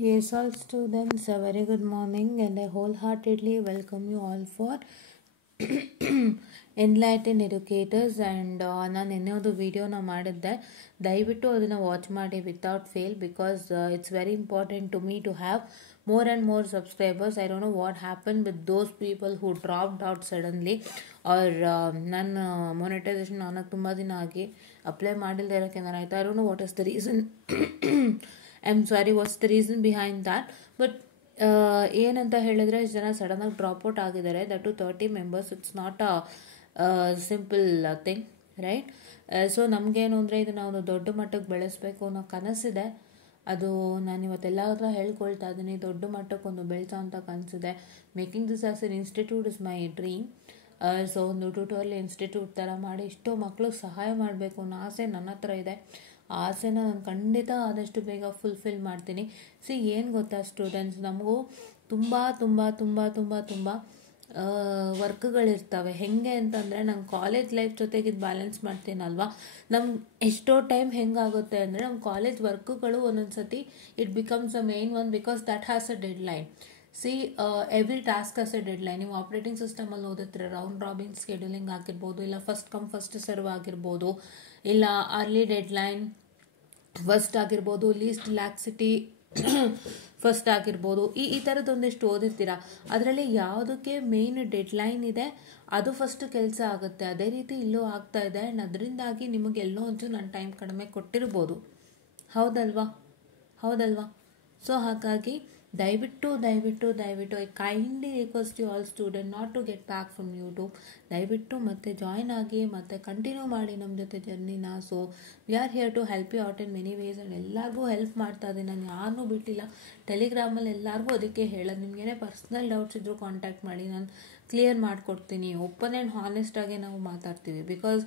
Yes, all students, a very good morning, and I wholeheartedly welcome you all for enlighten educators. And ನಾನು ನಿನ್ನೆ ಒಂದು ವೀಡಿಯೋನ ಮಾಡಿದ್ದೆ, ದಯವಿಟ್ಟು ಅದನ್ನು ವಾಚ್ ಮಾಡಿ without fail, because it's very important to me to have more and more subscribers. I don't know what happened with those people who dropped out suddenly, or ನನ್ನ ಮೊನೆಟೈಸೇಷನ್ ಅನ್ನೋಕ್ಕೆ ತುಂಬ ದಿನ ಆಗಿ ಅಪ್ಲೈ ಮಾಡಿಲ್ಲದೆ ಇರೋಕ್ಕೆ ಏನಾರು ಆಯಿತು. I don't know what is the reason. I am sorry, what's the reason behind that. But ಏನಂತ ಹೇಳಿದ್ರೆ, ಇಷ್ಟು ಜನ ಸಡನ್ನಾಗಿ ಡ್ರಾಪ್ಔಟ್ ಆಗಿದ್ದಾರೆ, that to 30 members. It's not a simple thing, right? So ನಮಗೇನು ಅಂದರೆ, ಇದು ನಾವು ದೊಡ್ಡ ಮಟ್ಟಕ್ಕೆ ಬೆಳೆಸಬೇಕು ಅನ್ನೋ ಕನಸಿದೆ. ಅದು ನಾನು ಇವತ್ತೆಲ್ಲ ಹತ್ರ ಹೇಳ್ಕೊಳ್ತಾ ಇದ್ದೀನಿ. ದೊಡ್ಡ ಮಟ್ಟಕ್ಕೊಂದು ಬೆಳೆಸೋ ಅಂತ ಕನಸಿದೆ. Making this as an institute is my dream. So ಒಂದು ಟ್ಯೂಟೋರಿಯಲ್ ಇನ್ಸ್ಟಿಟ್ಯೂಟ್ ಥರ ಮಾಡಿ ಎಷ್ಟೋ ಮಕ್ಳಿಗೆ ಸಹಾಯ ಮಾಡಬೇಕು ಅನ್ನೋ ಆಸೆ ನನ್ನ ಹತ್ರ ಇದೆ. ಆ ಆಸೆನ ನಾನು ಖಂಡಿತ ಆದಷ್ಟು ಬೇಗ ಫುಲ್ಫಿಲ್ ಮಾಡ್ತೀನಿ. ಏನು ಗೊತ್ತಾ ಸ್ಟೂಡೆಂಟ್ಸ್, ನಮಗೂ ತುಂಬ ತುಂಬ ತುಂಬ ತುಂಬ ತುಂಬ ವರ್ಕ್ಗಳಿರ್ತವೆ. ಹೇಗೆ ಅಂತಂದರೆ, ನಮ್ಮ ಕಾಲೇಜ್ ಲೈಫ್ ಜೊತೆಗೆ ಇದು ಬ್ಯಾಲೆನ್ಸ್ ಮಾಡ್ತೀನಲ್ವ, ನಮ್ಗೆ ಎಷ್ಟೋ ಟೈಮ್ ಹೆಂಗಾಗುತ್ತೆ ಅಂದರೆ, ನಮ್ಮ ಕಾಲೇಜ್ ವರ್ಕ್ಗಳು ಒಂದೊಂದು ಸತಿ it becomes a main one, because that has a dead line. Every task has a dead line. ನೀವು ಆಪ್ರೇಟಿಂಗ್ ಸಿಸ್ಟಮಲ್ಲಿ ಓದಿದ್ರೆ ರೌಂಡ್ ರಾಬಿನ್ ಸ್ಕೆಡ್ಯೂಲಿಂಗ್ ಆಗಿರ್ಬೋದು, ಇಲ್ಲ ಫಸ್ಟ್ ಕಮ್ ಫಸ್ಟ್ ಸರ್ವ್ ಆಗಿರ್ಬೋದು, ಇಲ್ಲ ಅರ್ಲಿ ಡೆಡ್ ಲೈನ್ ಫಸ್ಟ್ ಆಗಿರ್ಬೋದು, ಲೀಸ್ಟ್ ಲ್ಯಾಕ್ಸಿಟಿ ಫಸ್ಟ್ ಆಗಿರ್ಬೋದು. ಈ ಥರದ್ದೊಂದಿಷ್ಟು ಓದಿರ್ತೀರ. ಅದರಲ್ಲಿ ಯಾವುದಕ್ಕೆ ಮೇನ್ ಡೆಡ್ ಲೈನ್ ಇದೆ ಅದು ಫಸ್ಟ್ ಕೆಲಸ ಆಗುತ್ತೆ. ಅದೇ ರೀತಿ ಇಲ್ಲೂ ಆಗ್ತಾ ಇದೆ. ಆ್ಯಂಡ್ ಅದರಿಂದಾಗಿ ನಿಮಗೆ ಎಲ್ಲೋ ಒಂಚೂರು ನಾನು ಟೈಮ್ ಕಡಿಮೆ ಕೊಟ್ಟಿರ್ಬೋದು. ಹೌದಲ್ವಾ? ಸೊ ಹಾಗಾಗಿ ದಯವಿಟ್ಟು I kindly request you all student not to get back from YouTube. ದಯವಿಟ್ಟು ಮತ್ತೆ ಜಾಯ್ನ್ ಆಗಿ ಮತ್ತೆ ಕಂಟಿನ್ಯೂ ಮಾಡಿ ನಮ್ಮ ಜೊತೆ ಜರ್ನಿನ. So we are here to help you out in many ways. And ಎಲ್ಲರಿಗೂ ಹೆಲ್ಪ್ ಮಾಡ್ತಾ ಇದ್ದೀನಿ, ನಾನು ಯಾರನ್ನೂ ಬಿಟ್ಟಿಲ್ಲ. ಟೆಲಿಗ್ರಾಮಲ್ಲಿ ಎಲ್ಲರಿಗೂ ಅದಕ್ಕೆ ಹೇಳೋದು, ನಿಮಗೇನೇ ಪರ್ಸ್ನಲ್ ಡೌಟ್ಸ್ ಇದ್ದರೂ ಕಾಂಟ್ಯಾಕ್ಟ್ ಮಾಡಿ, ನಾನು ಕ್ಲಿಯರ್ ಮಾಡಿಕೊಡ್ತೀನಿ. ಓಪನ್ ಆ್ಯಂಡ್ ಹಾನೆಸ್ಟಾಗಿ ನಾವು ಮಾತಾಡ್ತೀವಿ. Because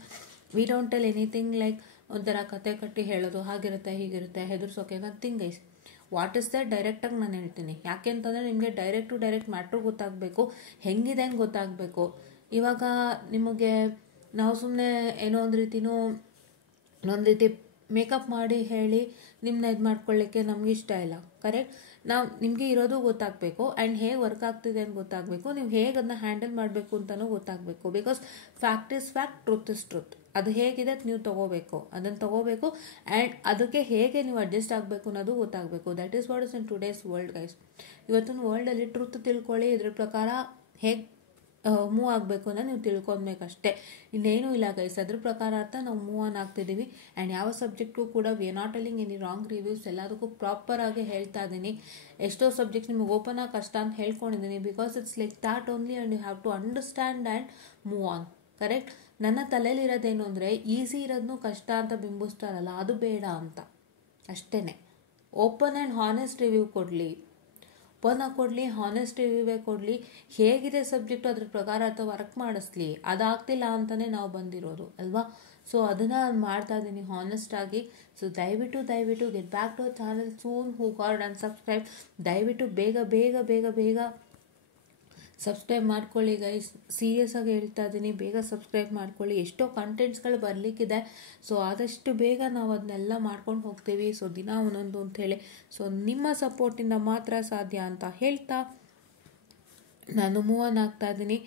we don't tell anything like ಒಂಥರ ಕತೆ ಕಟ್ಟಿ ಹೇಳೋದು, ಹಾಗಿರುತ್ತೆ ಹೀಗಿರುತ್ತೆ ಹೆದರ್ಸೋಕೆ. Nothing guys, what is that ಡೈರೆಕ್ಟಾಗಿ ನಾನು ಹೇಳ್ತೀನಿ. ಯಾಕೆ ಅಂತಂದರೆ, ನಿಮಗೆ ಡೈರೆಕ್ಟ್ ಟು ಡೈರೆಕ್ಟ್ ಮ್ಯಾಟ್ರು ಗೊತ್ತಾಗಬೇಕು, ಹೆಂಗಿದೆ ಅಂತ ಗೊತ್ತಾಗಬೇಕು. ಇವಾಗ ನಿಮಗೆ ನಾವು ಸುಮ್ಮನೆ ಏನೋ ಒಂದು ರೀತಿ ಮೇಕಪ್ ಮಾಡಿ ಹೇಳಿ ನಿಮ್ಮನ್ನ ಇದು ಮಾಡ್ಕೊಳ್ಳಿಕ್ಕೆ ನಮ್ಗೆ ಇಷ್ಟ ಇಲ್ಲ, ಕರೆಕ್ಟ್? ನಾವು ನಿಮಗೆ ಇರೋದು ಗೊತ್ತಾಗಬೇಕು, ಆ್ಯಂಡ್ ಹೇಗೆ ವರ್ಕ್ ಆಗ್ತಿದೆ ಅಂತ ಗೊತ್ತಾಗಬೇಕು, ನೀವು ಹೇಗೆ ಅದನ್ನ ಹ್ಯಾಂಡಲ್ ಮಾಡಬೇಕು ಅಂತಲೂ ಗೊತ್ತಾಗಬೇಕು. Because fact is fact, truth is truth. ಅದು ಹೇಗಿದೆ ನೀವು ಅದನ್ನು ತಗೋಬೇಕು, ಆ್ಯಂಡ್ ಅದಕ್ಕೆ ಹೇಗೆ ನೀವು ಅಡ್ಜಸ್ಟ್ ಆಗಬೇಕು ಅನ್ನೋದು ಗೊತ್ತಾಗಬೇಕು. That is what is in today's world guys. ಇವತ್ತಿನ ವರ್ಲ್ಡಲ್ಲಿ ಟ್ರೂತ್ ತಿಳ್ಕೊಳ್ಳಿ, ಇದ್ರ ಪ್ರಕಾರ ಹೇಗೆ ಮೂವ್ ಆಗಬೇಕು ಅನ್ನೋ ನೀವು ತಿಳ್ಕೊಬೇಕಷ್ಟೇ, ಇನ್ನೇನೂ ಇಲ್ಲ ಗೈಸ್. ಅದ್ರ ಪ್ರಕಾರ ಅರ್ಥ ನಾವು ಮೂವ್ ಆನ್ ಆಗ್ತಿದ್ದೀವಿ. ಆ್ಯಂಡ್ ಯಾವ ಸಬ್ಜೆಕ್ಟು ಕೂಡ we are not telling any wrong reviews. ಎಲ್ಲದಕ್ಕೂ ಪ್ರಾಪರಾಗಿ ಹೇಳ್ತಾ ಇದ್ದೀನಿ. ಎಷ್ಟೋ ಸಬ್ಜೆಕ್ಟ್ಸ್ ನಿಮಗೆ ಓಪನ್ ಆಗಿ ಕಷ್ಟ ಅಂತ ಹೇಳ್ಕೊಂಡಿದ್ದೀನಿ, because it's like that only, and you have to understand and move on, correct? ನನ್ನ ತಲೆಯಲ್ಲಿರೋದೇನು ಅಂದರೆ, ಈಸಿ ಇರೋದನ್ನು ಕಷ್ಟ ಅಂತ ಬಿಂಬಿಸ್ತಾರಲ್ಲ, ಅದು ಬೇಡ ಅಂತ ಅಷ್ಟೇ. ಓಪನ್ ಆ್ಯಂಡ್ ಹಾನೆಸ್ಟ್ ರಿವ್ಯೂ ಕೊಡಲಿ, ಹಾನೆಸ್ಟ್ ರಿವ್ಯೂವೇ ಕೊಡಲಿ. ಹೇಗಿದೆ ಸಬ್ಜೆಕ್ಟು ಅದ್ರ ಪ್ರಕಾರ ಅಥವಾ ವರ್ಕ್ ಮಾಡಿಸ್ಲಿ. ಅದಾಗ್ತಿಲ್ಲ ಅಂತಲೇ ನಾವು ಬಂದಿರೋದು ಅಲ್ವಾ? ಸೊ ಅದನ್ನು ನಾನು ಮಾಡ್ತಾ ಇದ್ದೀನಿ ಹಾನೆಸ್ಟ್ ಆಗಿ. ಸೊ ದಯವಿಟ್ಟು get back to channel soon. Who got unsubscribe, ದಯವಿಟ್ಟು ಬೇಗ ಸಬ್ಸ್ಕ್ರೈಬ್ ಮಾಡ್ಕೊಳ್ಳಿ ಗೈಸ್. ಸೀರಿಯಸ್ ಆಗಿ ಹೇಳ್ತಾ ಇದ್ದೀನಿ, ಬೇಗ ಸಬ್ಸ್ಕ್ರೈಬ್ ಮಾಡ್ಕೊಳ್ಳಿ. ಎಷ್ಟೋ ಕಂಟೆಂಟ್ಸ್ಗಳು ಬರಲಿಕ್ಕಿದೆ. ಸೊ ಆದಷ್ಟು ಬೇಗ ನಾವು ಅದನ್ನೆಲ್ಲ ಮಾಡ್ಕೊಂಡು ಹೋಗ್ತೀವಿ. ಸೊ ದಿನ ಒಂದೊಂದು ಅಂಥೇಳಿ. ಸೊ ನಿಮ್ಮ ಸಪೋರ್ಟಿಂದ ಮಾತ್ರ ಸಾಧ್ಯ ಅಂತ ಹೇಳ್ತಾ ನಾನು ಮೂವ್ ಆನ್ ಆಗ್ತಾ ಇದ್ದೀನಿ.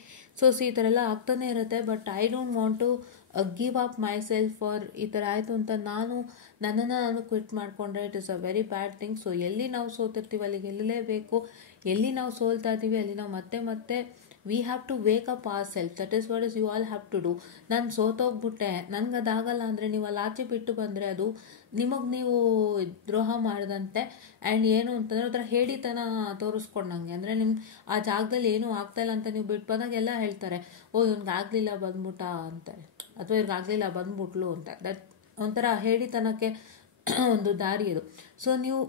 ಸೊ ಈ ಥರ ಎಲ್ಲ ಆಗ್ತಾನೆ ಇರುತ್ತೆ. But I don't want to give up my self for ಈ ಥರ ಆಯಿತು ಅಂತ ನನ್ನನ್ನು ನಾನು ಕ್ವಿಟ್ ಮಾಡಿಕೊಂಡ್ರೆ it is a very bad thing. So ಎಲ್ಲಿ ನಾವು ಸೋತಿರ್ತೀವಿ ಅಲ್ಲಿ ಗೆಲ್ಲಲೇಬೇಕು. ಎಲ್ಲಿ ನಾವು ಸೋಲ್ತಾ ಇದ್ದೀವಿ ಅಲ್ಲಿ ನಾವು ಮತ್ತೆ we have to wake up our self. That is what is you all have to do. ನಾನು ಸೋತೋಗ್ಬಿಟ್ಟೆ, ನನಗೆ ಅದಾಗಲ್ಲ ಅಂದರೆ ನೀವು ಅಲ್ಲಿ ಆಚೆ ಬಿಟ್ಟು ಬಂದರೆ ಅದು ನಿಮಗೆ ನೀವು ದ್ರೋಹ ಮಾಡಿದಂತೆ. ಆ್ಯಂಡ್ ಏನು ಅಂತಂದರೆ ಒಂಥರ ಹೇಳಿತನ ತೋರಿಸ್ಕೊಂಡಂಗೆ. ಅಂದರೆ ನಿಮ್ಮ ಆ ಜಾಗದಲ್ಲಿ ಏನೂ ಆಗ್ತಾಯಿಲ್ಲ ಅಂತ ನೀವು ಬಿಟ್ಟು ಬಂದಾಗ ಎಲ್ಲ ಹೇಳ್ತಾರೆ, ಓ ಇವ್ನಿಗಾಗಲಿಲ್ಲ ಬಂದ್ಬಿಟ್ಟ ಅಂತಾರೆ, ಅಥವಾ ಇವ್ರಿಗಾಗಲಿಲ್ಲ ಬಂದ್ಬಿಟ್ಲು ಅಂತ. ದಟ್ ಒಂಥರ ಹೇಳಿತನಕ್ಕೆ ಒಂದು ದಾರಿ ಅದು. ಸೊ ನೀವು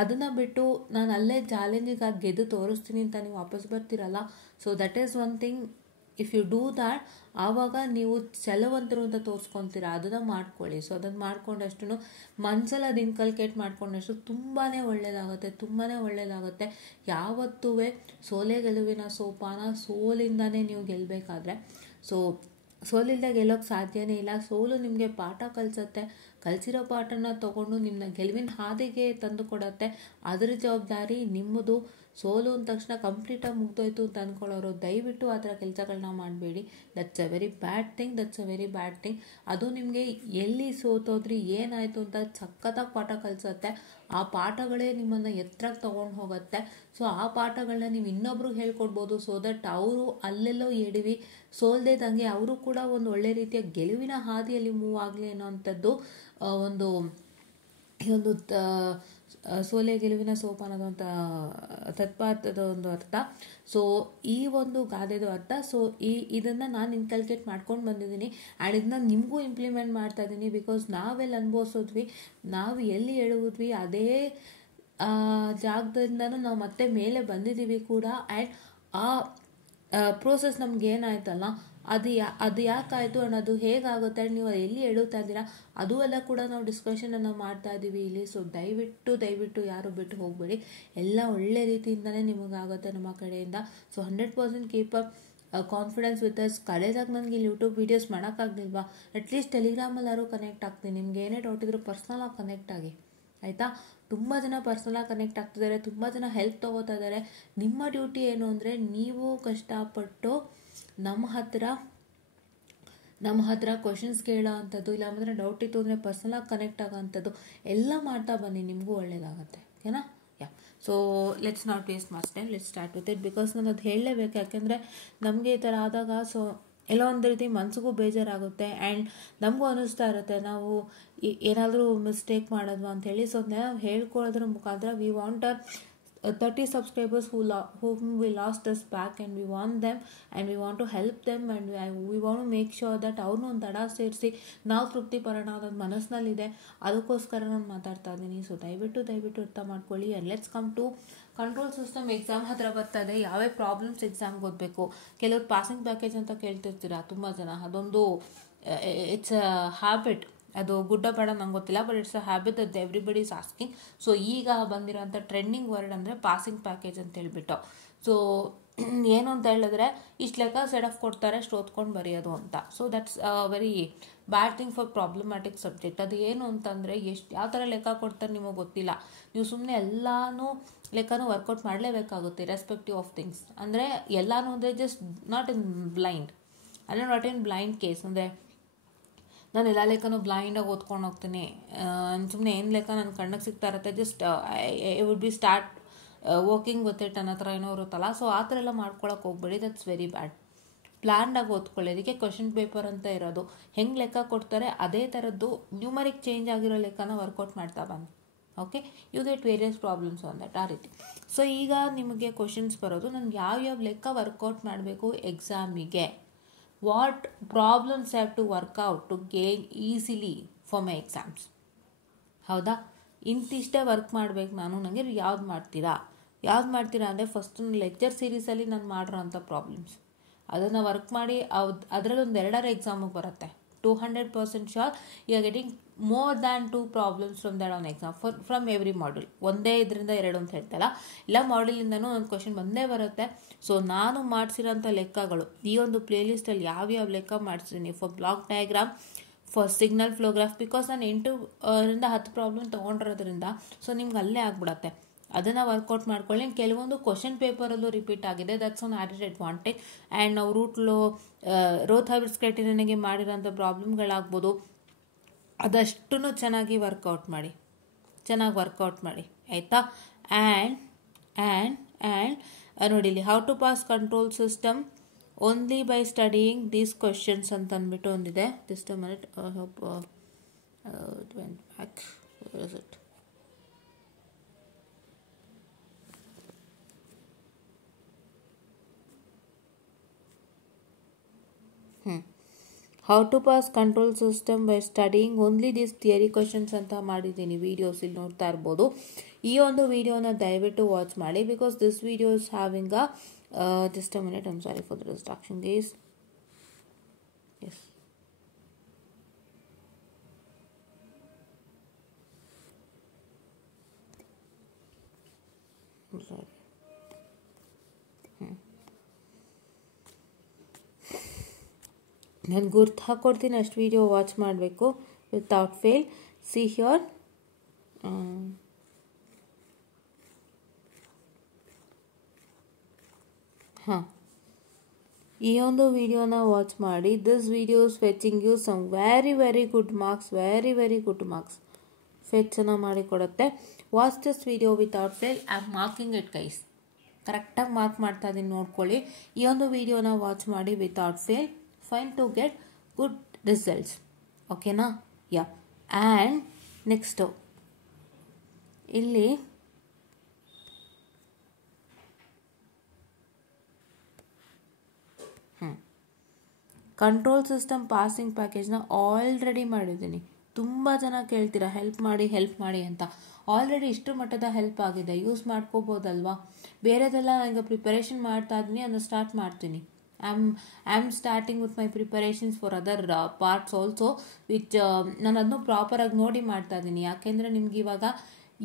ಅದನ್ನು ಬಿಟ್ಟು ನಾನು ಅಲ್ಲೇ ಚಾಲೆಂಜಿಗಾಗಿ ಗೆದ್ದು ತೋರಿಸ್ತೀನಿ ಅಂತ ನೀವು ವಾಪಸ್ ಬರ್ತೀರಲ್ಲ. So that is one thing. If you do that, ಆವಾಗ ನೀವು ಛಲವಂತರು ಅಂತ ತೋರಿಸ್ಕೊತೀರ. ಅದನ್ನು ಮಾಡ್ಕೊಳ್ಳಿ. ಸೊ ಅದನ್ನು ಮಾಡ್ಕೊಂಡಷ್ಟು ಮನಸ್ಸಲ್ಲಿ ಅದು ಇನ್ಕಲ್ಕೇಟ್ ಮಾಡ್ಕೊಂಡಷ್ಟು ತುಂಬಾ ಒಳ್ಳೆಯದಾಗುತ್ತೆ. ಯಾವತ್ತೂ ಸೋಲೆ ಗೆಲುವಿನ ಸೋಪಾನ, ಸೋಲಿಂದನೇ ನೀವು ಗೆಲ್ಲಬೇಕಾದ್ರೆ. ಸೊ ಸೋಲಿಲ್ಲದೆ ಗೆಲ್ಲೋಕ್ಕೆ ಸಾಧ್ಯನೇ ಇಲ್ಲ. ಸೋಲು ನಿಮಗೆ ಪಾಠ ಕಲಿಸುತ್ತೆ. ಕಲಿಸಿರೋ ಪಾಠನ ತೊಗೊಂಡು ನಿಮ್ಮನ್ನ ಗೆಲುವಿನ ಹಾದಿಗೆ ತಂದು ಕೊಡತ್ತೆ. ಅದರ ಜವಾಬ್ದಾರಿ ನಿಮ್ಮದು. ಸೋಲು ಅಂದ ತಕ್ಷಣ ಕಂಪ್ಲೀಟಾಗಿ ಮುಗ್ದೋಯ್ತು ಅಂತ ಅಂದ್ಕೊಳ್ಳೋರು ದಯವಿಟ್ಟು ಆ ಥರ ಕೆಲಸಗಳನ್ನ ಮಾಡಬೇಡಿ. That's a very bad thing. ಅದು ನಿಮಗೆ ಎಲ್ಲಿ ಸೋತೋದ್ರಿ ಏನಾಯಿತು ಅಂತ ಸಖತ್ತಾಗಿ ಪಾಠ ಕಲಿಸುತ್ತೆ. ಆ ಪಾಠಗಳೇ ನಿಮ್ಮನ್ನು ಎತ್ತರಕ್ಕೆ ತೊಗೊಂಡು ಹೋಗುತ್ತೆ. ಸೊ ಆ ಪಾಠಗಳನ್ನ ನೀವು ಇನ್ನೊಬ್ರಿಗೆ ಹೇಳ್ಕೊಡ್ಬೋದು. ಸೊ ದಟ್ ಅವರು ಅಲ್ಲೆಲ್ಲೋ ಎಡವಿ ಸೋಲ್ದೇದಂಗೆ ಅವರು ಕೂಡ ಒಂದು ಒಳ್ಳೆ ರೀತಿಯ ಗೆಲುವಿನ ಹಾದಿಯಲ್ಲಿ ಮೂವ್ ಆಗಲಿ ಅನ್ನೋವಂಥದ್ದು ಒಂದು ಈ ಒಂದು ಸೋಲೆ ಗೆಲುವಿನ ಸೋಪಾನದಂಥ ತತ್ಪಾರ್ಥದ ಒಂದು ಅರ್ಥ. ಸೊ ಈ ಒಂದು ಗಾದೆದು ಅರ್ಥ. ಸೊ ಇದನ್ನು ನಾನು ಇನ್ಕಲ್ಕೇಟ್ ಮಾಡ್ಕೊಂಡು ಬಂದಿದ್ದೀನಿ ಆ್ಯಂಡ್ ಇದನ್ನ ನಿಮಗೂ ಇಂಪ್ಲಿಮೆಂಟ್ ಮಾಡ್ತಾ ಇದ್ದೀನಿ. ಬಿಕಾಸ್ ನಾವೆಲ್ಲಿ ಅನುಭವಿಸೋದ್ವಿ, ನಾವು ಎಲ್ಲಿ ಎಳುವುದ್ವಿ ಅದೇ ಜಾಗದಿಂದನೂ ನಾವು ಮತ್ತೆ ಮೇಲೆ ಬಂದಿದ್ದೀವಿ ಕೂಡ. ಆ್ಯಂಡ್ ಆ ಪ್ರೋಸೆಸ್ ನಮ್ಗೆ ಏನಾಯ್ತಲ್ಲ ಅದು ಯಾಕಾಯಿತು ಆ್ಯಂಡ್ ಅದು ಹೇಗಾಗುತ್ತೆ ಆ್ಯಂಡ್ ನೀವು ಎಲ್ಲಿ ಎಳುತ್ತಾ ಇದ್ದೀರಾ ಅದು ಎಲ್ಲ ಕೂಡ ನಾವು ಡಿಸ್ಕಷನನ್ನು ಮಾಡ್ತಾ ಇದ್ದೀವಿ ಇಲ್ಲಿ. ಸೊ ದಯವಿಟ್ಟು ಯಾರು ಬಿಟ್ಟು ಹೋಗಬೇಡಿ. ಎಲ್ಲ ಒಳ್ಳೆ ರೀತಿಯಿಂದಲೇ ನಿಮಗಾಗುತ್ತೆ ನಮ್ಮ ಕಡೆಯಿಂದ. So 100% keep up confidence with us. ಕಳೆದಾಗ ನನಗೆ ಇಲ್ಲಿ ಯೂಟ್ಯೂಬ್ ವೀಡಿಯೋಸ್ ಮಾಡೋಕ್ಕಾಗಲಿಲ್ವಾ, ಅಟ್ಲೀಸ್ಟ್ ಟೆಲಿಗ್ರಾಮಲ್ಲಾರು ಕನೆಕ್ಟ್ ಆಗ್ತೀನಿ. ನಿಮ್ಗೆ ಏನೇ ಡೌಟ್ ಇದ್ರೂ ಪರ್ಸ್ನಲಾಗಿ ಕನೆಕ್ಟ್ ಆಗಿ, ಆಯಿತಾ? ತುಂಬ ಜನ ಪರ್ಸ್ನಲಾಗಿ ಕನೆಕ್ಟ್ ಆಗ್ತಿದ್ದಾರೆ, ತುಂಬ ಜನ ಹೆಲ್ಪ್ ತೊಗೋತಾ ಇದ್ದಾರೆ. ನಿಮ್ಮ ಡ್ಯೂಟಿ ಏನು ಅಂದರೆ ನೀವು ಕಷ್ಟಪಟ್ಟು ನಮ್ಮ ಹತ್ರ ಕ್ವಶನ್ಸ್ ಕೇಳೋ ಅಂಥದ್ದು, ಇಲ್ಲ ಅಂದರೆ ಡೌಟ್ ಇತ್ತು ಅಂದರೆ ಪರ್ಸನಲಾಗಿ ಕನೆಕ್ಟ್ ಆಗೋ ಅಂಥದ್ದು ಎಲ್ಲ ಮಾಡ್ತಾ ಬನ್ನಿ, ನಿಮಗೂ ಒಳ್ಳೆಯದಾಗತ್ತೆ. ಓಕೆನಾ? So let's not waste much time, let's start with it. Because ನಾನು ಅದು ಹೇಳಲೇಬೇಕು, ಯಾಕೆಂದರೆ ನಮಗೆ ಈ ಥರ ಆದಾಗ ಸೊ ಎಲ್ಲೋ ಒಂದು ರೀತಿ ಮನಸ್ಸಿಗೂ ಬೇಜಾರಾಗುತ್ತೆ ಆ್ಯಂಡ್ ನಮಗೂ ಅನ್ನಿಸ್ತಾ ಇರುತ್ತೆ ನಾವು ಏನಾದರೂ ಮಿಸ್ಟೇಕ್ ಮಾಡೋದು ಅಂಥೇಳಿ. ಸೊ ನಾವು ಹೇಳ್ಕೊಳ್ಳೋದ್ರ ಮುಖಾಂತರ we want 30 subscribers whom we lost us back, and we want them and we want to help them and we want to make sure that ಅವ್ರನ್ನೂ ಒಂದು ದಡ ಸೇರಿಸಿ ನಾವು ತೃಪ್ತಿ ಪಡೋಣ ಅನ್ನೋದು ಮನಸ್ಸಿನಲ್ಲಿದೆ. ಅದಕ್ಕೋಸ್ಕರ ನಾನು ಮಾತಾಡ್ತಾ ಇದ್ದೀನಿ. ಸೊ ದಯವಿಟ್ಟು ಅರ್ಥ ಮಾಡ್ಕೊಳ್ಳಿ. And let's come to control system. Exam ಹತ್ರ ಬರ್ತಾ ಇದೆ. ಯಾವ್ಯಾವ ಪ್ರಾಬ್ಲಮ್ಸ್ ಎಕ್ಸಾಮ್ಗೆ ಓದಬೇಕು. ಕೆಲವರು ಪಾಸಿಂಗ್ ಪ್ಯಾಕೇಜ್ ಅಂತ ಕೇಳ್ತಿರ್ತೀರಾ ತುಂಬ ಜನ. ಅದೊಂದು ಇಟ್ಸ್ ಅ ಹ್ಯಾಬಿಟ್. ಅದು ಗುಡ್ಡ ಬೇಡ ನಂಗೆ ಗೊತ್ತಿಲ್ಲ, but it's a habit that everybody is asking. So ಈಗ ಬಂದಿರೋಂಥ ಟ್ರೆಂಡಿಂಗ್ ವರ್ಡ್ ಅಂದರೆ ಪಾಸಿಂಗ್ ಪ್ಯಾಕೇಜ್ ಅಂತ ಹೇಳ್ಬಿಟ್ಟು. ಸೊ ಏನು ಅಂತ ಹೇಳಿದ್ರೆ ಇಷ್ಟು ಲೆಕ್ಕ ಸೆಟ್ ಆಫ್ ಕೊಡ್ತಾರೆ, ಅಷ್ಟು ಓದ್ಕೊಂಡು ಬರೆಯೋದು ಅಂತ. So that's very bad thing for problematic subject. ಅದು ಏನು ಅಂತಂದರೆ ಯಾವ ಥರ ಲೆಕ್ಕ ಕೊಡ್ತಾರೆ ನಿಮಗೆ ಗೊತ್ತಿಲ್ಲ. ನೀವು ಸುಮ್ಮನೆ ಎಲ್ಲನೂ ಲೆಕ್ಕನೂ ವರ್ಕೌಟ್ ಮಾಡಲೇಬೇಕಾಗುತ್ತೆ ರೆಸ್ಪೆಕ್ಟಿವ್ ಆಫ್ ಥಿಂಗ್ಸ್. ಅಂದರೆ ಎಲ್ಲನೂ ಅಂದರೆ just not in blind case. ಅಂದರೆ ನಾನು ಎಲ್ಲ ಲೆಕ್ಕನೂ ಬ್ಲೈಂಡಾಗಿ ಓದ್ಕೊಂಡು ಹೋಗ್ತೀನಿ, ಸುಮ್ಮನೆ ಏನು ಲೆಕ್ಕ ನನ್ನ ಕಣ್ಣಿಗೆ ಸಿಗ್ತಾ ಇರುತ್ತೆ, just I would be start working with it ಅನ್ನೋ ಥರ ಏನೋ ಇರುತ್ತಲ್ಲ. ಸೊ ಆ ಥರ ಎಲ್ಲ ಮಾಡ್ಕೊಳಕ್ಕೆ ಹೋಗ್ಬೇಡಿ, ದಟ್ಸ್ ವೆರಿ ಬ್ಯಾಡ್. ಪ್ಲ್ಯಾನ್ಡಾಗಿ ಓದ್ಕೊಳ್ಳಿ. ಅದಕ್ಕೆ ಕ್ವಶನ್ ಪೇಪರ್ ಅಂತ ಇರೋದು. ಹೆಂಗೆ ಲೆಕ್ಕ ಕೊಡ್ತಾರೆ ಅದೇ ಥರದ್ದು ನ್ಯೂಮರಿಕ್ ಚೇಂಜ್ ಆಗಿರೋ ಲೆಕ್ಕನ ವರ್ಕೌಟ್ ಮಾಡ್ತಾ ಬನ್ನಿ. Okay, you get various problems on that, ಆ ರೀತಿ. ಸೊ ಈಗ ನಿಮಗೆ ಕ್ವಶನ್ಸ್ ಬರೋದು, ನನಗೆ ಯಾವ್ಯಾವ ಲೆಕ್ಕ ವರ್ಕೌಟ್ ಮಾಡಬೇಕು ಎಕ್ಸಾಮಿಗೆ, what problems have to work out to gain easily for my exams. ಹೌದಾ? ಇಂತಿಷ್ಟೇ ವರ್ಕ್ ಮಾಡಬೇಕು ನಾನು. ನನಗೆ ಯಾವ್ದು ಮಾಡ್ತೀರಾ ಅಂದರೆ ಫಸ್ಟ್ ಲೆಕ್ಚರ್ ಸೀರೀಸಲ್ಲಿ ನಾನು ಮಾಡಿರೋ ಅಂಥ ಪ್ರಾಬ್ಲಮ್ಸ್ ಅದನ್ನು ವರ್ಕ್ ಮಾಡಿ ಅದರಲ್ಲಿ ಒಂದು 2 ಎಕ್ಸಾಮಿಗೆ ಬರುತ್ತೆ. 200% sure you are getting more than 2 problems from that on exam from every module. ಒಂದೇ ಇದರಿಂದ 2 ಅಂತ ಹೇಳ್ತಲ್ಲ, ಎಲ್ಲ ಮಾಡ್ಯೂಲಿಂದನೂ ಒಂದು ಕ್ವಶನ್ ಬಂದೇ ಬರುತ್ತೆ. ಸೊ ನಾನು ಮಾಡಿಸಿರೋಂಥ ಲೆಕ್ಕಗಳು ಈ ಒಂದು ಪ್ಲೇಲಿಸ್ಟಲ್ಲಿ ಯಾವ್ಯಾವ ಲೆಕ್ಕ ಮಾಡಿಸಿದ್ದೀನಿ for block diagram, for signal flow graph. Because ನಾನು 8ರಿಂದ 10 ಪ್ರಾಬ್ಲಮ್ ತೊಗೊಂಡಿರೋದ್ರಿಂದ ಸೊ ನಿಮ್ಗೆ ಅಲ್ಲೇ ಆಗ್ಬಿಡತ್ತೆ. ಅದನ್ನು ವರ್ಕೌಟ್ ಮಾಡ್ಕೊಳ್ಳಿ. ಕೆಲವೊಂದು ಕ್ವಶನ್ ಪೇಪರಲ್ಲೂ ರಿಪೀಟ್ ಆಗಿದೆ, that's one added advantage. And ನಾವು ರೋತ್ ಹ್ಯಾಬಿಟ್ಸ್ ಕ್ರೈಟೀರಿಯಾಗೆ ಮಾಡಿರೋಂಥ ಪ್ರಾಬ್ಲಮ್ಗಳಾಗ್ಬೋದು, ಅದಷ್ಟೂ ಚೆನ್ನಾಗಿ ವರ್ಕೌಟ್ ಮಾಡಿ ಆಯಿತಾ? ಆ್ಯಂಡ್ ನೋಡಿ ಇಲ್ಲಿ how to pass control system only by studying these questions ಅಂತ ಅಂದ್ಬಿಟ್ಟು ಒಂದಿದೆ. Just a minute, hope it went back. Where is it? How to pass control system by studying only this theory questions ಅಂತ ಮಾಡಿದ್ದೀನಿ videos, ಇಲ್ಲಿ ನೋಡ್ತಾ ಇರ್ಬೋದು. ಈ ಒಂದು ವಿಡಿಯೋನ ದಯವಿಟ್ಟು ವಾಚ್ ಮಾಡಿ. Because this video is having just a minute, I am sorry for the distraction guys. Yes, sorry. ನಾನು ಗುರ್ತು ಹಾಕ್ಕೊಡ್ತೀನಿ, ಅಷ್ಟು ವೀಡಿಯೋ ವಾಚ್ ಮಾಡಬೇಕು ವಿತೌಟ್ ಫೇಲ್. see here. ಈ ಒಂದು ವಿಡಿಯೋನ ವಾಚ್ ಮಾಡಿ. This video is fetching you some very good marks, very good marks. ಫೆಚ್ಚನ್ನು ಮಾಡಿಕೊಡುತ್ತೆ. Watch this video without fail. I am marking it guys. ಕರೆಕ್ಟಾಗಿ ಮಾರ್ಕ್ ಮಾಡ್ತಾ ಇದ್ದೀನಿ, ನೋಡ್ಕೊಳ್ಳಿ. ಈ ಒಂದು ವಿಡಿಯೋನ ವಾಚ್ ಮಾಡಿ without fail. Fine to get good results. ಓಕೆನಾ? ಯಾ. ಆ್ಯಂಡ್ ನೆಕ್ಸ್ಟು ಇಲ್ಲಿ ಕಂಟ್ರೋಲ್ ಸಿಸ್ಟಮ್ ಪಾಸಿಂಗ್ ಪ್ಯಾಕೇಜ್ನ ಆಲ್ರೆಡಿ ಮಾಡಿದ್ದೀನಿ. ತುಂಬ ಜನ ಕೇಳ್ತೀರಾ ಹೆಲ್ಪ್ ಮಾಡಿ ಅಂತ. ಆಲ್ರೆಡಿ ಇಷ್ಟು ಮಟ್ಟದ ಹೆಲ್ಪ್ ಆಗಿದೆ, ಯೂಸ್ ಮಾಡ್ಕೋಬೋದಲ್ವಾ? ಬೇರೆದೆಲ್ಲ ನನಗೆ ಪ್ರಿಪರೇಷನ್ ಮಾಡ್ತಾ ಇದ್ದೀನಿ, ಅದನ್ನು ಸ್ಟಾರ್ಟ್ ಮಾಡ್ತೀನಿ. I am starting with my preparations for other parts also, which ನಾನು ಅದನ್ನು ಪ್ರಾಪರಾಗಿ ನೋಡಿ ಮಾಡ್ತಾ ಇದ್ದೀನಿ. ಯಾಕೆಂದರೆ ನಿಮ್ಗೆ ಇವಾಗ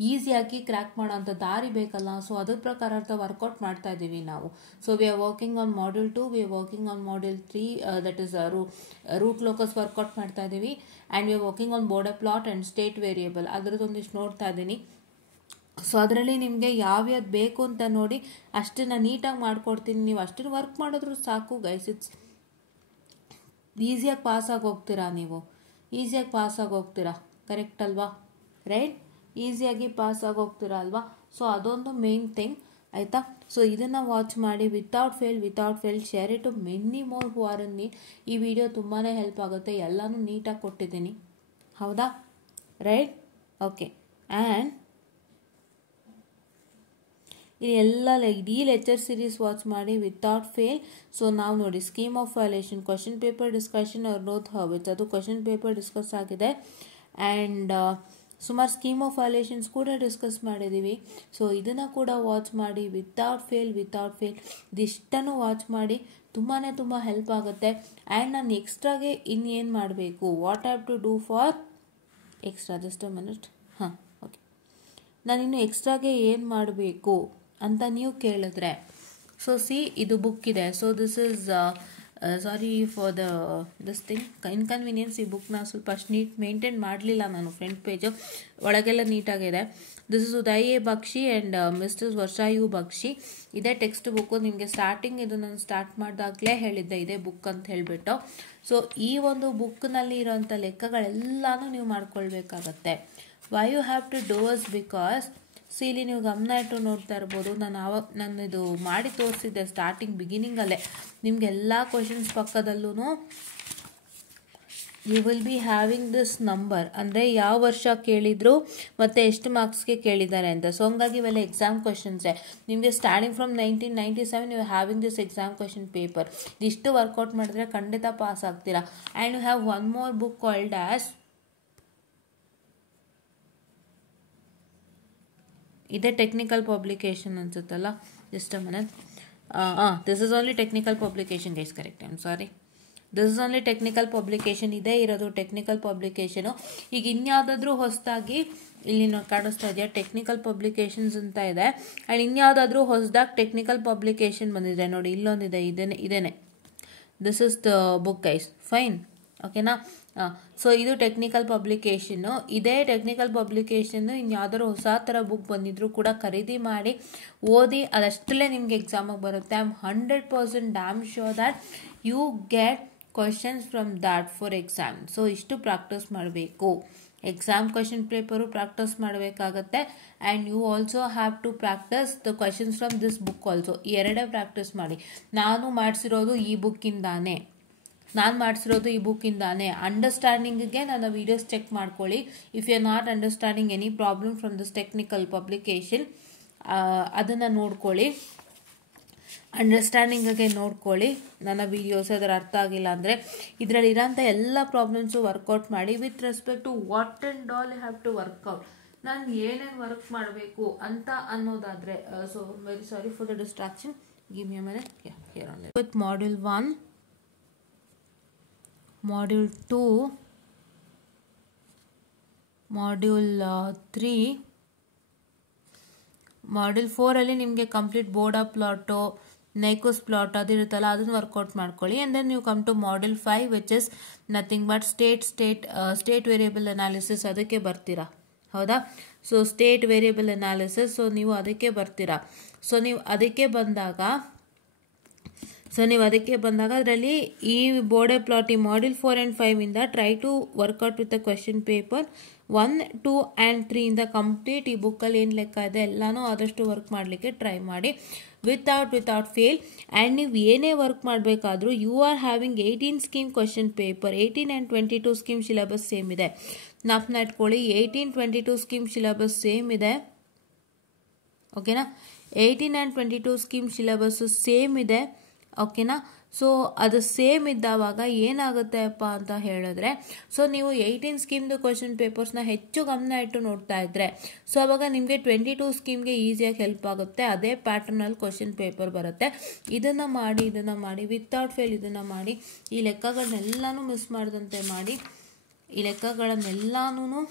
ಈಸಿಯಾಗಿ ಕ್ರ್ಯಾಕ್ ಮಾಡೋಂಥ ದಾರಿ ಬೇಕಲ್ಲ. ಸೊ ಅದ್ರ ಪ್ರಕಾರ ವರ್ಕೌಟ್ ಮಾಡ್ತಾ ಇದ್ದೀವಿ ನಾವು. So we are working on module 2, we are working on module 3, that is root locus workout ಮಾಡ್ತಾ ಇದ್ದೀವಿ. And we are working on border plot and state variable, ಅದರದ್ದೊಂದಿಷ್ಟು ನೋಡ್ತಾ ಇದ್ದೀನಿ. ಸೊ ಅದರಲ್ಲಿ ನಿಮಗೆ ಯಾವ್ಯಾವ್ದು ಬೇಕು ಅಂತ ನೋಡಿ ಅಷ್ಟನ್ನು ನೀಟಾಗಿ ಮಾಡಿಕೊಡ್ತೀನಿ. ನೀವು ಅಷ್ಟನ್ನು ವರ್ಕ್ ಮಾಡಿದ್ರು ಸಾಕು ಗೈಸ್. ಇಟ್ಸ್ ಈಸಿಯಾಗಿ ಪಾಸಾಗಿ ಹೋಗ್ತೀರಾ, ನೀವು ಈಸಿಯಾಗಿ ಪಾಸಾಗಿ ಹೋಗ್ತೀರಾ. ಕರೆಕ್ಟ್ ಅಲ್ವಾ? ರೈಟ್? ಈಸಿಯಾಗಿ ಪಾಸಾಗಿ ಹೋಗ್ತೀರಾ ಅಲ್ವಾ? ಸೊ ಅದೊಂದು ಮೇನ್ ಥಿಂಗ್, ಆಯಿತಾ? ಸೊ ಇದನ್ನು ವಾಚ್ ಮಾಡಿ without fail share it to many more who are in need. ಈ ವಿಡಿಯೋ ತುಂಬಾ ಹೆಲ್ಪ್ ಆಗುತ್ತೆ. ಎಲ್ಲನೂ ನೀಟಾಗಿ ಕೊಟ್ಟಿದ್ದೀನಿ, ಹೌದಾ? ರೈಟ್? ಓಕೆ. ಆ್ಯಂಡ್ ಇದೆಲ್ಲ ಇಡೀ ಲೆಕ್ಚರ್ ಸೀರೀಸ್ ವಾಚ್ ಮಾಡಿ ವಿತೌಟ್ ಫೇಲ್. ಸೊ ನಾವು ನೋಡಿ scheme of valuation, question paper discussion or note habits, ಅದು ಕ್ವಶನ್ ಪೇಪರ್ ಡಿಸ್ಕಸ್ ಆಗಿದೆ. ಆ್ಯಂಡ್ ಸುಮಾರು ಸ್ಕೀಮ್ ಆಫ್ ವೈಲೇಷನ್ಸ್ ಕೂಡ ಡಿಸ್ಕಸ್ ಮಾಡಿದ್ದೀವಿ. ಸೊ ಇದನ್ನು ಕೂಡ ವಾಚ್ ಮಾಡಿ ವಿತೌಟ್ ಫೇಲ್. ಇದಿಷ್ಟನ್ನು ವಾಚ್ ಮಾಡಿ, ತುಂಬ ಹೆಲ್ಪ್ ಆಗುತ್ತೆ. ಆ್ಯಂಡ್ ನಾನು ಎಕ್ಸ್ಟ್ರಾಗೆ ಇನ್ನೇನು ಮಾಡಬೇಕು, what have to do for extra, just a minute. Okay. ನಾನಿನ್ನು ಎಕ್ಸ್ಟ್ರಾಗೆ ಏನು ಮಾಡಬೇಕು ಅಂತ ನೀವು ಕೇಳಿದ್ರೆ, ಸೊ ಇದು ಬುಕ್ ಇದೆ. So this is sorry for this thing inconvenience. ಈ ಬುಕ್ನ ಸ್ವಲ್ಪ ಅಷ್ಟು ನೀಟ್ ಮೇಂಟೈನ್ ಮಾಡಲಿಲ್ಲ ನಾನು. ಫ್ರಂಟ್ ಪೇಜು ಒಳಗೆಲ್ಲ ನೀಟಾಗಿದೆ. This is Uday A Bakshi and mister Varsha U Bakshi. ಇದೇ ಟೆಕ್ಸ್ಟ್ ಬುಕ್ಕು. ನಿಮಗೆ ಸ್ಟಾರ್ಟಿಂಗ್ ಇದು ನಾನು ಸ್ಟಾರ್ಟ್ ಮಾಡಿದಾಗಲೇ ಹೇಳಿದ್ದೆ ಇದೇ ಬುಕ್ ಅಂತ ಹೇಳಿಬಿಟ್ಟು. ಸೊ ಈ ಒಂದು ಬುಕ್ನಲ್ಲಿ ಇರೋಂಥ ಲೆಕ್ಕಗಳೆಲ್ಲನೂ ನೀವು ಮಾಡ್ಕೊಳ್ಬೇಕಾಗತ್ತೆ. Why you have to do us because ಇಲ್ಲಿ ನೀವು ಗಮನ ಇಟ್ಟು ನೋಡ್ತಾ ಇರ್ಬೋದು, ನಾನು ಇದು ಮಾಡಿ ತೋರಿಸಿದ್ದೆ ಸ್ಟಾರ್ಟಿಂಗ್ ಬಿಗಿನಿಂಗಲ್ಲೇ. ನಿಮಗೆಲ್ಲ ಕ್ವಶನ್ಸ್ ಪಕ್ಕದಲ್ಲೂ you will be having this number, ಅಂದರೆ ಯಾವ ವರ್ಷ ಕೇಳಿದ್ರು ಮತ್ತು ಎಷ್ಟು ಮಾರ್ಕ್ಸ್ಗೆ ಕೇಳಿದ್ದಾರೆ ಅಂತ. ಸೊ ಹಂಗಾಗಿ ಇವೆಲ್ಲ ಎಕ್ಸಾಮ್ ಕ್ವಶನ್ಸೇ. ನಿಮಗೆ starting from 1997 you having this exam question paper. ಇದಿಷ್ಟು ವರ್ಕೌಟ್ ಮಾಡಿದ್ರೆ ಖಂಡಿತ ಪಾಸ್ ಆಗ್ತೀರಾ. And you have one more book called as, ಇದೇ ಟೆಕ್ನಿಕಲ್ ಪಬ್ಲಿಕೇಶನ್ ಅನ್ಸುತ್ತಲ್ಲ, just a minute. This is only technical publication guys, correct. I am sorry, this is only technical publication. ಇದೇ ಇರೋದು technical ಪಬ್ಲಿಕೇಶನು. ಈಗ ಇನ್ಯಾವುದಾದ್ರೂ ಹೊಸದಾಗಿ ಇಲ್ಲಿ ನಾವು ಕಾಣಿಸ್ತಾ ಇದೆಯಾ ಟೆಕ್ನಿಕಲ್ ಪಬ್ಲಿಕೇಶನ್ಸ್ ಅಂತ ಇದೆ. ಆ್ಯಂಡ್ ಇನ್ಯಾವುದಾದ್ರೂ ಹೊಸದಾಗಿ ಟೆಕ್ನಿಕಲ್ ಪಬ್ಲಿಕೇಶನ್ ಬಂದಿದೆ ನೋಡಿ, ಇಲ್ಲೊಂದಿದೆ, ಇದೇನೆ. This is the book guys. Fine, ಓಕೆನಾ? ಸೊ ಇದು ಟೆಕ್ನಿಕಲ್ ಪಬ್ಲಿಕೇಶನ್ನು. ಇದೇ ಟೆಕ್ನಿಕಲ್ ಪಬ್ಲಿಕೇಶನ್ನು ಇನ್ಯಾವುದಾದ್ರು ಹೊಸ ಥರ ಬುಕ್ ಬಂದಿದ್ರು ಕೂಡ ಖರೀದಿ ಮಾಡಿ ಓದಿ, ಅದಷ್ಟಲ್ಲೇ ನಿಮಗೆ ಎಕ್ಸಾಮಿಗೆ ಬರುತ್ತೆ. I am 100% damn sure that you get questions from that for exam. So ಇಷ್ಟು ಪ್ರಾಕ್ಟೀಸ್ ಮಾಡಬೇಕು. ಎಕ್ಸಾಮ್ ಕ್ವಶನ್ ಪೇಪರು ಪ್ರಾಕ್ಟೀಸ್ ಮಾಡಬೇಕಾಗತ್ತೆ. And you also have to practice the questions from this book also. ಈ ಎರಡೇ ಪ್ರಾಕ್ಟೀಸ್ ಮಾಡಿ. ನಾನು ಮಾಡಿಸಿರೋದು ಈ ಬುಕ್ಕಿಂದಾನೆ. ಅಂಡರ್ಸ್ಟ್ಯಾಂಡಿಂಗಿಗೆ ನನ್ನ ವೀಡಿಯೋಸ್ ಚೆಕ್ ಮಾಡ್ಕೊಳ್ಳಿ. If you are not understanding any problem from this technical publication, ಅದನ್ನು ನೋಡ್ಕೊಳ್ಳಿ. ಅಂಡರ್ಸ್ಟ್ಯಾಂಡಿಂಗಿಗೆ ನೋಡ್ಕೊಳ್ಳಿ ನನ್ನ ವೀಡಿಯೋಸ್. ಅದರ ಅರ್ಥ ಆಗಿಲ್ಲ ಅಂದರೆ ಇದರಲ್ಲಿ ಇರೋಂಥ ಎಲ್ಲ ಪ್ರಾಬ್ಲಮ್ಸು ವರ್ಕೌಟ್ ಮಾಡಿ with respect to what and all you have to work out. ನಾನು ಏನೇನು ವರ್ಕ್ ಮಾಡಬೇಕು ಅಂತ ಅನ್ನೋದಾದರೆ, so very sorry for the distraction. Give me a minute. Here only with module 1, module 2, module 3, module 4 ಅಲ್ಲಿ ನಿಮಗೆ complete border plot Nyquist plot ಅದಿರುತ್ತಲ್ಲ ಅದನ್ನು work out ಮಾಡ್ಕೊಳ್ಳಿ. ಆ್ಯಂಡ್ ದೆನ್ ನೀವು come to module 5 which is nothing but state variable analysis. ಅದಕ್ಕೆ ಬರ್ತೀರಾ, ಹೌದಾ? So state variable analysis, so ನೀವು ಅದಕ್ಕೆ ಬರ್ತೀರಾ. ಸೊ ನೀವು ಅದಕ್ಕೆ ಬಂದಾಗ ಅದರಲ್ಲಿ ಈ ಬೋರ್ಡೆ ಪ್ಲಾಟ್ ಈ ಮಾಡ್ಯೂಲ್ 4 and 5 ಇಂದ try to work out with the question paper 1, 2 and 3 ಇಂದ ಕಂಪ್ಲೀಟ್ ಈ ಬುಕ್ಕಲ್ಲಿ ಏನು ಲೆಕ್ಕ ಇದೆ ಎಲ್ಲನೂ ಆದಷ್ಟು ವರ್ಕ್ ಮಾಡಲಿಕ್ಕೆ ಟ್ರೈ ಮಾಡಿ ವಿತೌಟ್ ಫೇಲ್. ಆ್ಯಂಡ್ ನೀವು ಏನೇ ವರ್ಕ್ ಮಾಡಬೇಕಾದ್ರೂ you are having 18 scheme question paper. 18 and 22 scheme syllabus same ಇದೆ. ಜ್ಞಾಪನ ಇಟ್ಕೊಳ್ಳಿ, 18, 22 ಸ್ಕೀಮ್ ಸಿಲೆಬಸ್ ಸೇಮ್ ಇದೆ. ಓಕೆನಾ? 18 and 22 ಸ್ಕೀಮ್ ಸಿಲೆಬಸ್ಸು ಸೇಮ್ ಇದೆ. ಓಕೆನಾ? ಸೊ ಅದು ಸೇಮ್ ಇದ್ದಾವಾಗ ಏನಾಗುತ್ತೆ ಅಪ್ಪ ಅಂತ ಹೇಳಿದ್ರೆ, ಸೊ ನೀವು 18 ಸ್ಕೀಮ್ದು ಕ್ವಶನ್ ಪೇಪರ್ಸ್ನ ಹೆಚ್ಚು ಗಮನ ಇಟ್ಟು ನೋಡ್ತಾ ಇದ್ರೆ ಸೊ ಅವಾಗ ನಿಮಗೆ 22 ಸ್ಕೀಮ್ಗೆ ಈಸಿಯಾಗಿ ಹೆಲ್ಪ್ ಆಗುತ್ತೆ. ಅದೇ ಪ್ಯಾಟರ್ನಲ್ಲಿ ಕ್ವಶನ್ ಪೇಪರ್ ಬರುತ್ತೆ. ಇದನ್ನು ಮಾಡಿ ವಿತೌಟ್ ಫೇಲ್ ಇದನ್ನು ಮಾಡಿ. ಈ ಲೆಕ್ಕಗಳನ್ನೆಲ್ಲನೂ ಮಿಸ್ ಮಾಡದಂತೆ ಮಾಡಿ. ಈ ಲೆಕ್ಕಗಳನ್ನೆಲ್ಲನೂ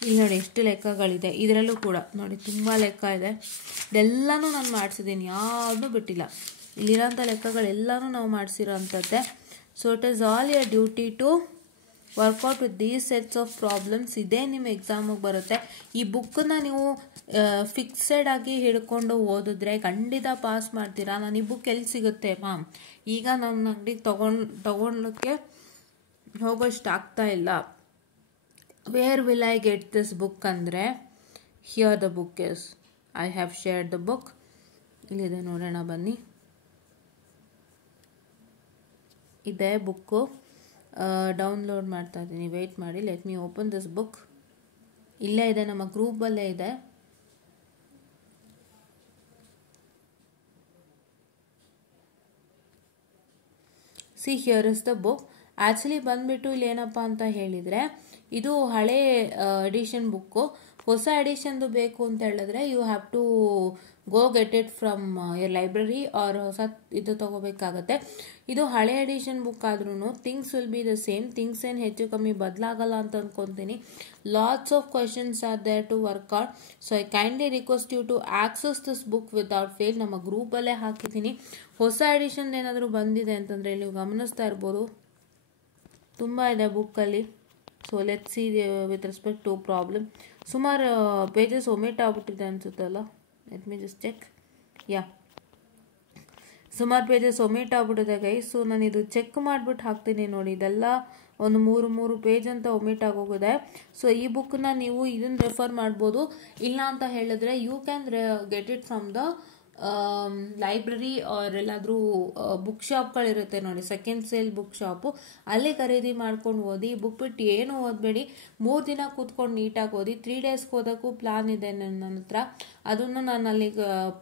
ಇಲ್ಲಿ ನೋಡಿ ಎಷ್ಟು ಲೆಕ್ಕಗಳಿದೆ. ಇದರಲ್ಲೂ ಕೂಡ ನೋಡಿ ತುಂಬ ಲೆಕ್ಕ ಇದೆ. ಇದೆಲ್ಲನೂ ನಾನು ಮಾಡಿಸಿದ್ದೀನಿ, ಯಾವುದೂ ಬಿಟ್ಟಿಲ್ಲ. ಇಲ್ಲಿರೋಂಥ ಲೆಕ್ಕಗಳೆಲ್ಲನೂ ನಾವು ಮಾಡಿಸಿರೋ ಅಂಥದ್ದೇ. So it is all your duty to work out with these sets of problems. ಇದೇ ನಿಮ್ಮ ಎಕ್ಸಾಮಿಗೆ ಬರುತ್ತೆ. ಈ ಬುಕ್ಕನ್ನ ನೀವು ಫಿಕ್ಸೆಡ್ ಆಗಿ ಹಿಡ್ಕೊಂಡು ಓದಿದ್ರೆ ಖಂಡಿತ ಪಾಸ್ ಮಾಡ್ತೀರಾ. ನಾನು ಈ ಬುಕ್ ಎಲ್ಲಿ ಸಿಗುತ್ತೆ ಮ್ಯಾಮ್? ಈಗ ನನ್ನ ಅಂಗಡಿಗೆ ತಗೊಳ್ಳೋಕ್ಕೆ ಹೋಗೋಷ್ಟು ಆಗ್ತಾ ಇಲ್ಲ. Where will I get this book ಅಂದರೆ here the book is. I have shared the book. ಇಲ್ಲಿದೆ ನೋಡೋಣ ಬನ್ನಿ. ಇದೆ ಬುಕ್ಕು, ಡೌನ್ಲೋಡ್ ಮಾಡ್ತಾ ಇದ್ದೀನಿ. ವೆಯ್ಟ್ ಮಾಡಿ, let me open this book. ಇಲ್ಲೇ ಇದೆ, ನಮ್ಮ ಗ್ರೂಪಲ್ಲೇ ಇದೆ. See here is the book. Actually ಬಂದುಬಿಟ್ಟು ಇಲ್ಲಿ ಏನಪ್ಪ ಅಂತ ಹೇಳಿದರೆ, ಇದು ಹಳೆ ಎಡಿಷನ್ ಬುಕ್ಕು. ಹೊಸ ಎಡಿಷನ್ದು ಬೇಕು ಅಂತ ಹೇಳಿದ್ರೆ you have to go get it from your library or ಹೊಸ ಇದು ತೊಗೋಬೇಕಾಗತ್ತೆ. ಇದು ಹಳೆ ಎಡಿಷನ್ ಬುಕ್ ಆದ್ರೂ things will be the same. Things ಏನು ಹೆಚ್ಚು ಕಮ್ಮಿ ಬದಲಾಗಲ್ಲ ಅಂತ ಅಂದ್ಕೊತೀನಿ. Lots of questions are there to work out. So I kindly request you to access this book without fail. ನಮ್ಮ ಗ್ರೂಪಲ್ಲೇ ಹಾಕಿದ್ದೀನಿ. ಹೊಸ ಎಡಿಷನ್ ಏನಾದರೂ ಬಂದಿದೆ ಅಂತಂದರೆ ನೀವು ಗಮನಿಸ್ತಾ ಇರ್ಬೋದು, ತುಂಬ ಇದೆ ಬುಕ್ಕಲ್ಲಿ. So let's see with respect to problem. ಸುಮಾರು ಪೇಜಸ್ ಒಮಿಟ್ ಆಗ್ಬಿಟ್ಟಿದೆ ಅನಿಸುತ್ತಲ್ಲ. Let me just check. Yeah, ಸುಮಾರು ಪೇಜಸ್ ಒಮಿಟ್ ಆಗ್ಬಿಟ್ಟಿದೆ ಗೈಸ್. ಸೊ ನಾನು ಇದು ಚೆಕ್ ಮಾಡಿಬಿಟ್ಟು ಹಾಕ್ತೀನಿ ನೋಡಿ. ಇದೆಲ್ಲ ಒಂದು 3 ಪೇಜ್ ಅಂತ ಒಮಿಟ್ ಆಗೋಗಿದೆ. ಸೊ ಈ ಬುಕ್ನ ನೀವು ಇದನ್ನು ರೆಫರ್ ಮಾಡ್ಬೋದು. ಇಲ್ಲ ಅಂತ ಹೇಳಿದ್ರೆ you can get it from the library or ಎಲ್ಲಾದರೂ ಬುಕ್ ಶಾಪ್ಗಳಿರುತ್ತೆ ನೋಡಿ, ಸೆಕೆಂಡ್ ಸೇಲ್ ಬುಕ್ ಶಾಪು, ಅಲ್ಲಿ ಖರೀದಿ ಮಾಡ್ಕೊಂಡು ಓದಿ. ಬುಕ್ ಬಿಟ್ಟು ಏನು ಓದಬೇಡಿ. 3 ದಿನ ಕೂತ್ಕೊಂಡು ನೀಟಾಗಿ ಓದಿ. 3 ಡೇಸ್ಗೆ ಓದೋಕ್ಕೂ ಪ್ಲಾನ್ ಇದೆ ನನ್ನ ಹತ್ರ. ಅದನ್ನು ನಾನು ಅಲ್ಲಿ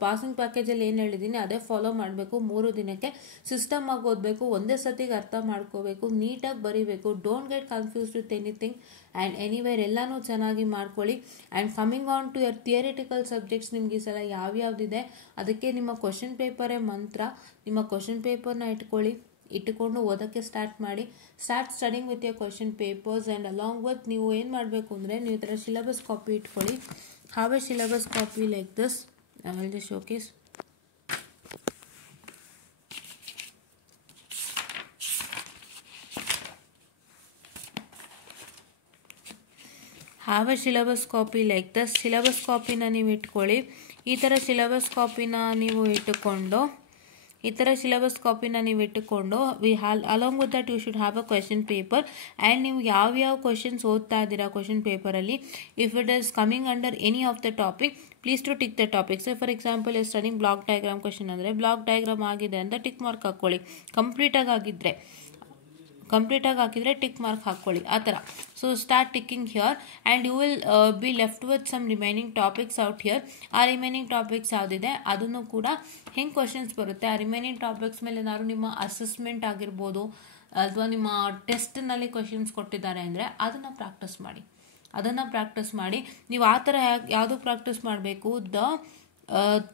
ಪಾಸಿಂಗ್ ಪ್ಯಾಕೇಜಲ್ಲಿ ಏನು ಹೇಳಿದ್ದೀನಿ ಅದೇ ಫಾಲೋ ಮಾಡಬೇಕು. 3 ದಿನಕ್ಕೆ ಸಿಸ್ಟಮ್ ಆಗಿ ಓದಬೇಕು. ಒಂದೇ ಸತಿಗೆ ಅರ್ಥ ಮಾಡ್ಕೋಬೇಕು. ನೀಟಾಗಿ ಬರೀಬೇಕು. Don't get confused with anything and anywhere. ಎಲ್ಲನೂ ಚೆನ್ನಾಗಿ ಮಾಡ್ಕೊಳ್ಳಿ. And coming on to your theoretical subjects, ನಿಮ್ಗೆ ಈ ಸಲ ಯಾವ್ಯಾವ್ದಿದೆ ಅದಕ್ಕೆ ನಿಮ್ಮ ಕ್ವಶನ್ ಪೇಪರೇ ಮಂತ್ರ. ನಿಮ್ಮ ಕ್ವಶನ್ ಪೇಪರ್ನ ಇಟ್ಟುಕೊಂಡು ಓದೋಕ್ಕೆ ಸ್ಟಾರ್ಟ್ ಮಾಡಿ. Start studying with your question papers. And along with ನೀವು ಏನು ಮಾಡಬೇಕು ಅಂದರೆ, ನೀವು ಈ ಥರ ಸಿಲೆಬಸ್ ಕಾಪಿ ಇಟ್ಕೊಳ್ಳಿ. Have a syllabus copy like this. I will just showcase. Have a syllabus copy like this. Syllabus ಕಾಪಿನ ನೀವು ಇಟ್ಕೊಳ್ಳಿ. ಈ ಥರ ಸಿಲೆಬಸ್ ಕಾಪಿನ ನೀವು ಇಟ್ಟುಕೊಂಡು along with that you should have a question paper. And ನೀವು ಯಾವ್ಯಾವ ಕ್ವೆಶನ್ಸ್ ಓದ್ತಾ ಇದ್ದೀರಾ ಕ್ವೆಶನ್ ಪೇಪರಲ್ಲಿ, if it is coming under any of the topic, please to tick the topic. So for example studying block diagram question ಅಂದರೆ block diagram ಆಗಿದೆ ಅಂತ tick mark ಹಾಕ್ಕೊಳ್ಳಿ. ಕಂಪ್ಲೀಟಾಗಿ ಹಾಕಿದರೆ ಟಿಕ್ ಮಾರ್ಕ್ ಹಾಕ್ಕೊಳ್ಳಿ, ಆ ಥರ. So start ticking here and you will be left with some remaining topics out here. ಆ ರಿಮೈನಿಂಗ್ ಟಾಪಿಕ್ಸ್ ಯಾವುದಿದೆ ಅದನ್ನು ಕೂಡ ಹೆಂಗೆ ಕ್ವಶನ್ಸ್ ಬರುತ್ತೆ, ಆ ರಿಮೈನಿಂಗ್ ಟಾಪಿಕ್ಸ್ ಮೇಲೆ ಏನಾದ್ರು ನಿಮ್ಮ ಅಸೆಸ್ಮೆಂಟ್ ಆಗಿರ್ಬೋದು ಅಥವಾ ನಿಮ್ಮ ಟೆಸ್ಟ್ನಲ್ಲಿ ಕ್ವಶನ್ಸ್ ಕೊಟ್ಟಿದ್ದಾರೆ ಅಂದರೆ ಅದನ್ನು ಪ್ರಾಕ್ಟೀಸ್ ಮಾಡಿ. ನೀವು ಆ ಥರ ಯಾವುದು ಪ್ರಾಕ್ಟೀಸ್ ಮಾಡಬೇಕು, the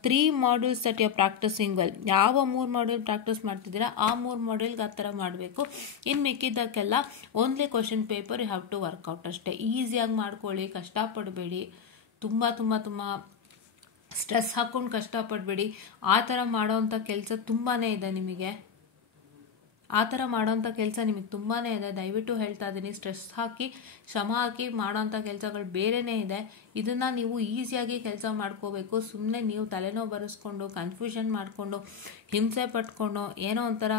3 modules that you're practicing well. ಯಾವ 3 ಮಾಡ್ಯೂಲ್ ಪ್ರಾಕ್ಟೀಸ್ ಮಾಡ್ತಿದ್ದೀರಾ ಆ 3 ಮಾಡ್ಯೂಲ್ಗೆ ಆ ಥರ ಮಾಡಬೇಕು. ಇನ್ನು ಮಿಕ್ಕಿದ್ದಕ್ಕೆಲ್ಲ only question paper you have to work out ಅಷ್ಟೇ. ಈಸಿಯಾಗಿ ಮಾಡ್ಕೊಳ್ಳಿ, ಕಷ್ಟಪಡಬೇಡಿ. ತುಂಬ ಸ್ಟ್ರೆಸ್ ಹಾಕ್ಕೊಂಡು ಕಷ್ಟಪಡಬೇಡಿ. ಆ ಥರ ಮಾಡೋವಂಥ ಕೆಲಸ ತುಂಬಾ ಇದೆ ನಿಮಗೆ, ಆ ಥರ ಮಾಡೋವಂಥ ಕೆಲಸ ನಿಮಗೆ ತುಂಬಾ ಇದೆ. ದಯವಿಟ್ಟು ಹೇಳ್ತಾ ಇದ್ದೀನಿ, ಸ್ಟ್ರೆಸ್ ಹಾಕಿ ಶ್ರಮ ಹಾಕಿ ಮಾಡೋವಂಥ ಕೆಲಸಗಳು ಬೇರೆಯೇ ಇದೆ. ಇದನ್ನು ನೀವು ಈಸಿಯಾಗಿ ಕೆಲಸ ಮಾಡ್ಕೋಬೇಕು. ಸುಮ್ಮನೆ ನೀವು ತಲೆನೋವು ಬರೆಸ್ಕೊಂಡು ಕನ್ಫ್ಯೂಷನ್ ಮಾಡಿಕೊಂಡು ಹಿಂಸೆ ಪಟ್ಕೊಂಡು ಏನೋ ಒಂಥರ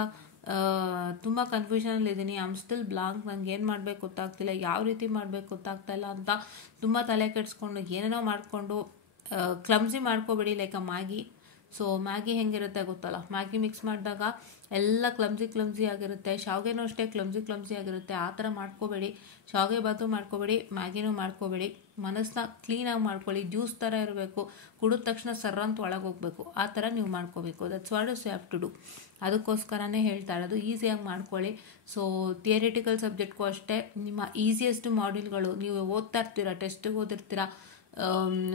ತುಂಬ ಕನ್ಫ್ಯೂಷನಲ್ಲಿದ್ದೀನಿ, ಐ ಆಮ್ ಸ್ಟಿಲ್ ಬ್ಲಾಂಕ್, ನಂಗೆ ಏನು ಮಾಡಬೇಕು ಗೊತ್ತಾಗ್ತಿಲ್ಲ, ಯಾವ ರೀತಿ ಮಾಡಬೇಕು ಗೊತ್ತಾಗ್ತಾಯಿಲ್ಲ ಅಂತ ತುಂಬ ತಲೆ ಕೆಡಿಸ್ಕೊಂಡು ಏನೇನೋ ಮಾಡಿಕೊಂಡು ಕ್ಲಮ್ಸಿ ಮಾಡ್ಕೋಬೇಡಿ. Like Maggi. ಸೊ ಮ್ಯಾಗಿ ಹೆಂಗಿರುತ್ತೆ ಗೊತ್ತಲ್ಲ, ಮ್ಯಾಗಿ ಮಿಕ್ಸ್ ಮಾಡಿದಾಗ ಎಲ್ಲ ಕ್ಲಮ್ಸಿ ಆಗಿರುತ್ತೆ. ಶಾವಿಗೆನೂ ಅಷ್ಟೇ ಕ್ಲಮ್ಸಿ ಆಗಿರುತ್ತೆ. ಆ ಥರ ಮಾಡ್ಕೋಬೇಡಿ. ಶಾವಿಗೆ ಬಾತು ಮಾಡ್ಕೋಬೇಡಿ, ಮ್ಯಾಗಿನೂ ಮಾಡ್ಕೋಬೇಡಿ. ಮನಸ್ಸನ್ನ ಕ್ಲೀನಾಗಿ ಮಾಡ್ಕೊಳ್ಳಿ. ಜ್ಯೂಸ್ ಥರ ಇರಬೇಕು, ಕುಡಿದ ತಕ್ಷಣ ಸರ್ರಂತ ಒಳಗೆ ಹೋಗಬೇಕು, ಆ ಥರ ನೀವು ಮಾಡ್ಕೋಬೇಕು. That's what you have to do. ಅದಕ್ಕೋಸ್ಕರನೇ ಹೇಳ್ತಾ ಇರೋದು, ಈಸಿಯಾಗಿ ಮಾಡ್ಕೊಳ್ಳಿ. ಸೊ ಥಿಯರಿಟಿಕಲ್ ಸಬ್ಜೆಕ್ಟ್ಗೂ ಅಷ್ಟೇ ನಿಮ್ಮ ಈಸಿಯೆಸ್ಟ್ ಮಾಡ್ಯೂಲ್ಗಳು, ನೀವು ಓದ್ತಾ ಇರ್ತೀರಾ, ಟೆಸ್ಟಿಗೆ ಓದಿರ್ತೀರಾ,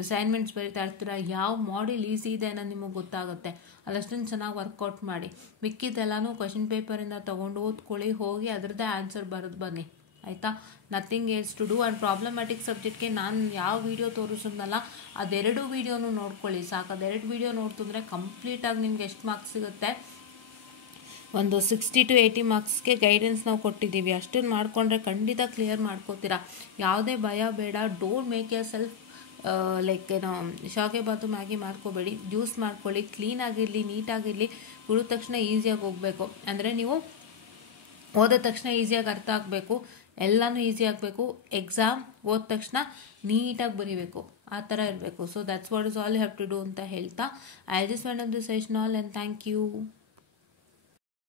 ಅಸೈನ್ಮೆಂಟ್ಸ್ ಬರೀತಾ ಇರ್ತೀರ, ಯಾವ ಮಾಡ್ಯೂಲ್ ಈಸಿ ಇದೆ ಅನ್ನೋದು ನಿಮಗೆ ಗೊತ್ತಾಗುತ್ತೆ. ಅದಷ್ಟೊಂದು ಚೆನ್ನಾಗಿ ವರ್ಕೌಟ್ ಮಾಡಿ. ಮಿಕ್ಕಿದ್ದೆಲ್ಲನೂ ಕ್ವೆಶನ್ ಪೇಪರಿಂದ ತೊಗೊಂಡು ಓದ್ಕೊಳ್ಳಿ, ಹೋಗಿ ಅದರದ್ದೇ ಆನ್ಸರ್ ಬರೆದು ಬನ್ನಿ, ಆಯಿತಾ. Nothing else to do. And problematic ಸಬ್ಜೆಕ್ಟ್ಗೆ ನಾನು ಯಾವ ವಿಡಿಯೋ ತೋರಿಸೋದಲ್ಲ, ಅದೆರಡು ವೀಡಿಯೋನೂ ನೋಡ್ಕೊಳ್ಳಿ ಸಾಕು. ಅದೆರಡು ವೀಡಿಯೋ ನೋಡ್ತಂದರೆ ಕಂಪ್ಲೀಟಾಗಿ ನಿಮ್ಗೆ ಎಷ್ಟು ಮಾರ್ಕ್ಸ್ ಸಿಗುತ್ತೆ, ಒಂದು 60 to 80 ಮಾರ್ಕ್ಸ್ಗೆ ಗೈಡೆನ್ಸ್ ನಾವು ಕೊಟ್ಟಿದ್ದೀವಿ. ಅಷ್ಟನ್ನು ಮಾಡಿಕೊಂಡ್ರೆ ಖಂಡಿತ ಕ್ಲಿಯರ್ ಮಾಡ್ಕೋತೀರಾ. ಯಾವುದೇ ಭಯ ಬೇಡ. Don't make yourself like ಏನೋ ಶಾವಿಗೆ ಬಾತು ಮ್ಯಾಗಿ ಮಾಡ್ಕೋಬೇಡಿ. ಜ್ಯೂಸ್ ಮಾಡ್ಕೊಳ್ಳಿ, ಕ್ಲೀನಾಗಿರಲಿ, ನೀಟಾಗಿರಲಿ. ಕುಡಿದ ತಕ್ಷಣ ಈಸಿಯಾಗಿ ಹೋಗಬೇಕು. ಅಂದರೆ ನೀವು ಓದಿದ ತಕ್ಷಣ ಈಸಿಯಾಗಿ ಅರ್ಥ ಆಗಬೇಕು, ಎಲ್ಲನೂ ಈಸಿ ಆಗಬೇಕು. ಎಕ್ಸಾಮ್ ಓದ ತಕ್ಷಣ ನೀಟಾಗಿ ಬರೀಬೇಕು, ಆ ಥರ ಇರಬೇಕು. So that's what is all you have to do ಅಂತ ಹೇಳ್ತಾ, I just want to session all and thank you.